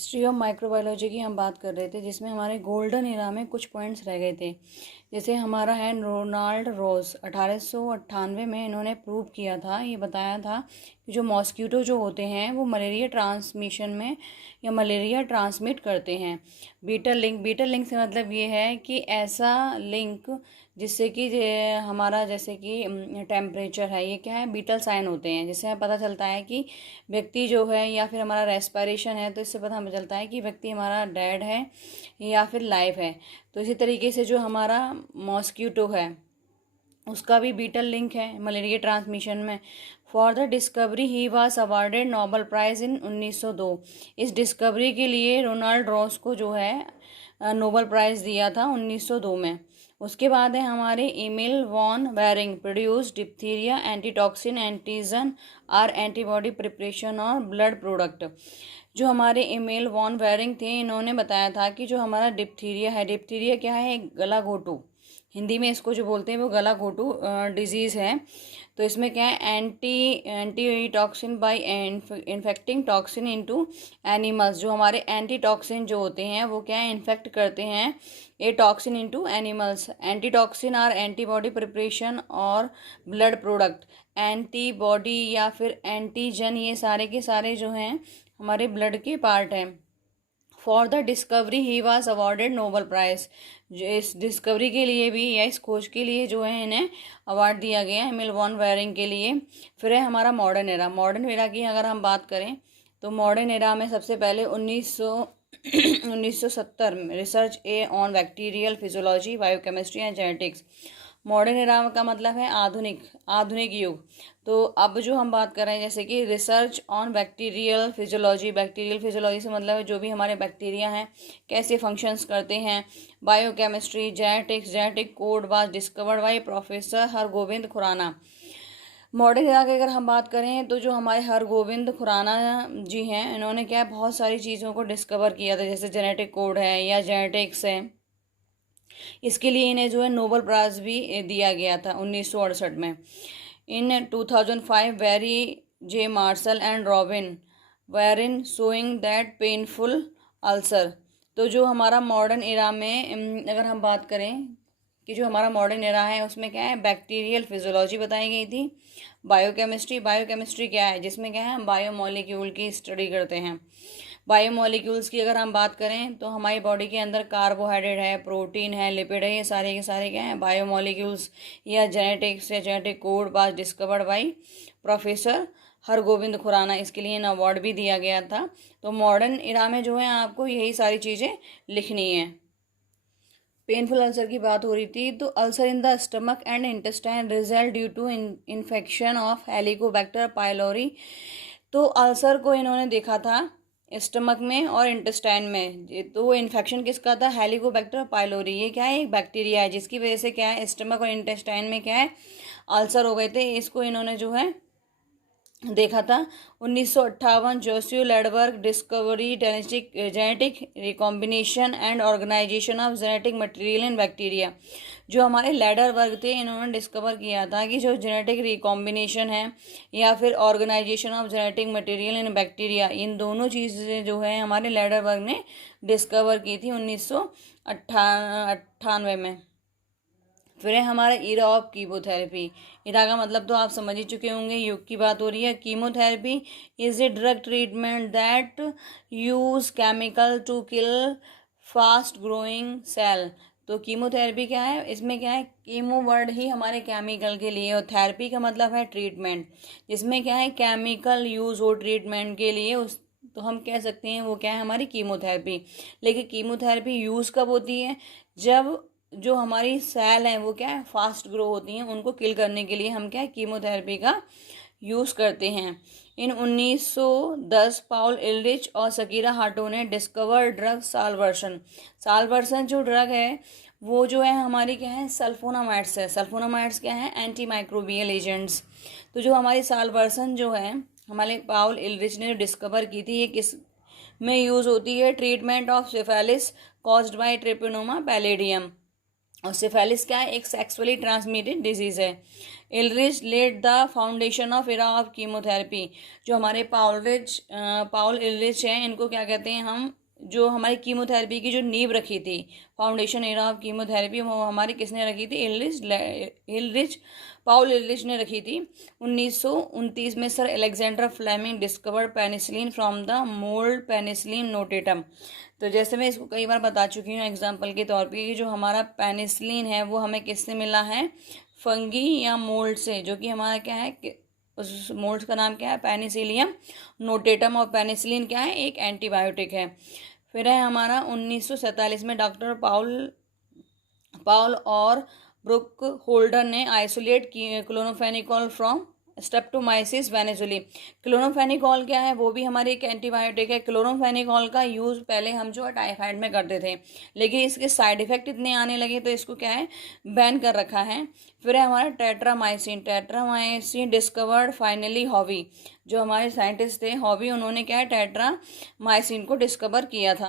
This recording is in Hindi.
हिस्ट्री ऑफ माइक्रोबायोलॉजी की हम बात कर रहे थे, जिसमें हमारे गोल्डन एरा में कुछ पॉइंट्स रह गए थे। जैसे हमारा है रोनाल्ड रोज, 1898 में इन्होंने प्रूव किया था, ये बताया था कि जो मॉस्किटो जो होते हैं वो मलेरिया ट्रांसमिशन में या मलेरिया ट्रांसमिट करते हैं। बीटल लिंक से मतलब ये है कि ऐसा लिंक जिससे कि हमारा जैसे कि टेम्परेचर है, ये क्या है, बीटल साइन होते हैं, जिससे हमें पता चलता है कि व्यक्ति जो है या फिर हमारा रेस्पिरेशन है, तो इससे पता हमें चलता है कि व्यक्ति हमारा डेड है या फिर लाइव है। तो इसी तरीके से जो हमारा मॉस्किटो है उसका भी बीटल लिंक है मलेरिया ट्रांसमिशन में। For the discovery he was awarded Nobel prize इन 1902। इस डिस्कवरी के लिए रोनाल्ड रॉस को जो है नोबेल प्राइज़ दिया था 1902 में। उसके बाद है हमारे Emil von Behring produce diphtheria antitoxin antigen or antibody preparation और ब्लड प्रोडक्ट। जो हमारे एमिल वॉन वेरिंग थे, इन्होंने बताया था कि जो हमारा डिप्थीरिया है, डिप्थीरिया क्या है, एक गला घोटू, हिंदी में इसको जो बोलते हैं वो गला घोटू डिजीज़ है। तो इसमें क्या है, antitoxin by infecting toxin into animals. जो हमारे एंटी टॉक्सिन जो होते हैं वो क्या है, इन्फेक्ट करते हैं ये toxin into animals. Antitoxin or antibody preparation और ब्लड प्रोडक्ट। एंटीबॉडी या फिर एंटीजन, ये सारे के सारे जो हैं हमारे ब्लड के पार्ट हैं। For the discovery he was awarded Nobel prize. जो इस डिस्कवरी के लिए भी या इस खोज के लिए जो है इन्हें अवार्ड दिया गया है एमिल वॉन वेरिंग के लिए। फिर है हमारा मॉडर्न एरा। मॉडर्न एरा की अगर हम बात करें तो मॉडर्न एरा में सबसे पहले 1970 में research A on bacterial physiology, biochemistry and genetics. Modern era का मतलब है आधुनिक युग। तो अब जो हम बात कर रहे हैं जैसे कि रिसर्च ऑन बैक्टीरियल फिजियोलॉजी से मतलब है जो भी हमारे बैक्टीरिया हैं कैसे फंक्शंस करते हैं। Biochemistry, genetic code was discovered by professor Hargobind Khurana. Modern era की अगर हम बात करें तो जो हमारे हरगोविंद खुराना जी हैं, इन्होंने क्या बहुत सारी चीज़ों को डिस्कवर किया था, जैसे जेनेटिक कोड है या जेनेटिक्स है। इसके लिए इन्हें जो है नोबेल प्राइज़ भी दिया गया था 1968 में। In 2005 Barry J Marshall and Robin Warren showing that painful ulcer. तो जो हमारा मॉडर्न एरा में अगर हम बात करें कि जो हमारा मॉडर्न एरा है उसमें क्या है, बैक्टीरियल फिजियोलॉजी बताई गई थी। बायोकेमिस्ट्री क्या है, जिसमें क्या है, बायोमोलिक्यूल की स्टडी करते हैं। बायोमोलिक्यूल्स की अगर हम बात करें तो हमारी बॉडी के अंदर कार्बोहाइड्रेट है, प्रोटीन है, लिपिड है, ये सारे के सारे क्या हैं, बायोमोलिक्यूल्स या जेनेटिक्स या genetic code was discovered by professor Hargobind Khurana. इसके लिए इन अवार्ड भी दिया गया था। तो मॉडर्न इरा में जो है आपको यही सारी चीज़ें लिखनी है। पेनफुल अल्सर की बात हो रही थी, तो ulcer in the stomach and intestine result due to infection of Helicobacter pylori. तो अल्सर को इन्होंने देखा था स्टमक में और इंटेस्टाइन में। तो वो इन्फेक्शन किसका था, हेलिकोबैक्टर पाइलोरी। ये क्या है, एक बैक्टीरिया है जिसकी वजह से क्या है, स्टमक और इंटेस्टाइन में क्या है, अल्सर हो गए थे। इसको इन्होंने जो है देखा था 1958। Joshua Lederberg discovery genetic recombination and organization of genetic material in bacteria. जो हमारे लेडर वर्ग थे, इन्होंने डिस्कवर किया था कि जो जेनेटिक रिकॉम्बिनेशन है या फिर organization of genetic material in bacteria, इन दोनों चीज़ें जो है हमारे लेडर वर्ग ने डिस्कवर की थी 1998 में। फिर है हमारा इरा ऑफ कीमोथेरेपी। इरा का मतलब तो आप समझ ही चुके होंगे, युग की बात हो रही है। Chemotherapy is a drug treatment that use chemical to kill fast growing cell. तो कीमोथेरेपी क्या है, इसमें क्या है, कीमो वर्ड ही हमारे केमिकल के लिए, और थेरेपी का मतलब है ट्रीटमेंट, जिसमें क्या है केमिकल यूज हो ट्रीटमेंट के लिए, उस तो हम कह सकते हैं वो क्या है, हमारी कीमोथेरेपी। लेकिन कीमोथेरेपी यूज़ कब होती है, जब जो हमारी सेल हैं वो क्या है, फास्ट ग्रो होती हैं, उनको किल करने के लिए हम क्या है, कीमोथेरेपी का यूज़ करते हैं। इन 1910 पाउल इलरिच और सकीरा हाटो ने डिस्कवर ड्रग साल्वर्सन जो ड्रग है वो जो है हमारी क्या है, सल्फोनामाइड्स है। सल्फोनामाइड्स क्या है, एंटी माइक्रोबियल एजेंट्स। तो जो हमारी साल्वर्सन जो है हमारे पाउल इलरिच ने डिस्कवर की थी, ये किस में यूज़ होती है, treatment of syphilis caused by Treponema pallidum. और सिफेलिस क्या है, एक सेक्सुअली ट्रांसमिटेड डिजीज़ है। Ehrlich laid the foundation of era of chemotherapy. जो हमारे पाउल एलरिच हैं, इनको क्या कहते हैं हम, जो हमारी कीमोथेरेपी की जो नींव रखी थी, फाउंडेशन एरा ऑफ कीमोथेरेपी, वो हमारी किसने रखी थी? एलरिच पाउल एलरिच ने रखी थी। 1929 में sir Alexander Fleming discovered penicillin from the mould penicillin notatum. तो जैसे मैं इसको कई बार बता चुकी हूँ एग्जाम्पल के तौर पे, कि जो हमारा पेनिसिलिन है वो हमें किससे मिला है? फंगी या मोल्ड से, जो कि हमारा क्या है कि उस मोल्ड का नाम क्या है? Penicillium notatum. और पेनिसिलिन क्या है? एक एंटीबायोटिक है। फिर है हमारा 1947 में डॉक्टर पाउल और ब्रुक होल्डर ने आइसोलेट क्लोरोफेनिकोल फ्रॉम स्ट्रेप्टोमाइसिस वेनेजुली। क्लोरोफेनिकोल क्या है? वो भी हमारी एक एंटीबायोटिक है। क्लोरोफेनिकोल का यूज़ पहले हम जो है टाइफाइड में करते थे, लेकिन इसके साइड इफेक्ट इतने आने लगे तो इसको क्या है? बैन कर रखा है। फिर है हमारा टेट्रामाइसिन डिस्कवर्ड फाइनली हॉवी। जो हमारे साइंटिस्ट थे हॉवी, उन्होंने क्या है? टेट्रामाइसिन को डिस्कवर किया था।